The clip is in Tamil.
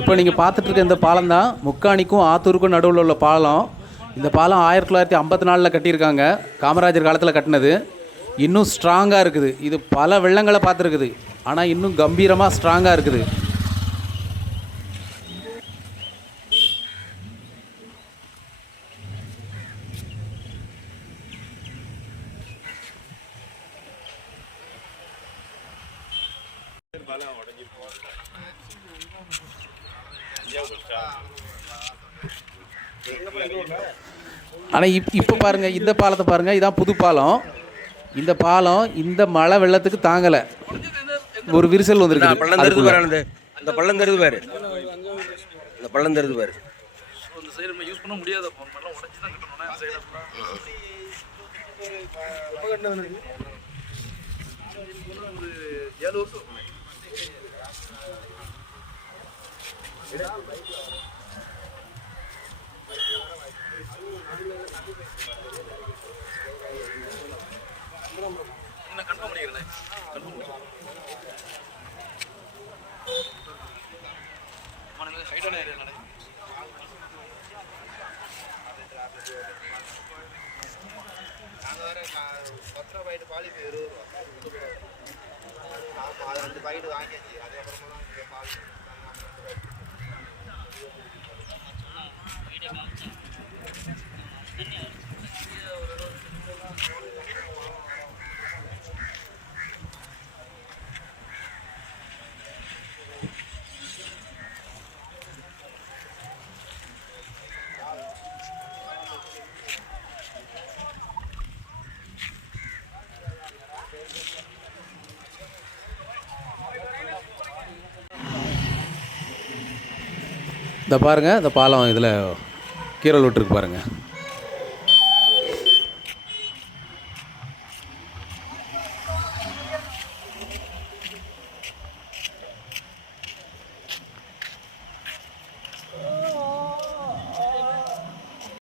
இப்போ நீங்கள் பார்த்துட்டு இருக்க இந்த பாலம் தான் முக்காணிக்கும் ஆத்தூருக்கும் நடுவில் உள்ள பாலம். இந்த பாலம் ஆயிரத்தி தொள்ளாயிரத்தி ஐம்பத்தி நாலில் கட்டியிருக்காங்க. காமராஜர் காலத்தில் கட்டினது. இன்னும் ஸ்ட்ராங்காக இருக்குது. இது பல வெள்ளங்களை பார்த்துருக்குது. ஆனால் இன்னும் கம்பீரமாக ஸ்ட்ராங்காக இருக்குது. ஆனால் இப் இப்போ பாருங்கள் இந்த பாலத்தை பாருங்கள் இதான் புது பாலம். இந்த பாலம் இந்த மழை வெள்ளத்துக்கு தாங்கலை. ஒரு விரிசல் வந்திருக்கு பள்ளம் தருது பாரு இந்த பள்ளம் தருது பாரு. இந்த பள்ளம் தருது பாரு. இந்த சைடு என்ன கன்ஃபார்ம் பண்ணிக்கிறேன் கன்ஃபார்ம் ஹைட்டான ஏரியா நடை பத்து ரூபா பாக்கெட் பால் இருபது ரூபா ஆமாம் அது ரெண்டு வாங்கியாச்சு அதுக்கப்புறமா தான் இங்கே பால் இந்த பாருங்கள் இந்த பாலம் இதில் கீரல் விட்டுருக்கு பாருங்கள்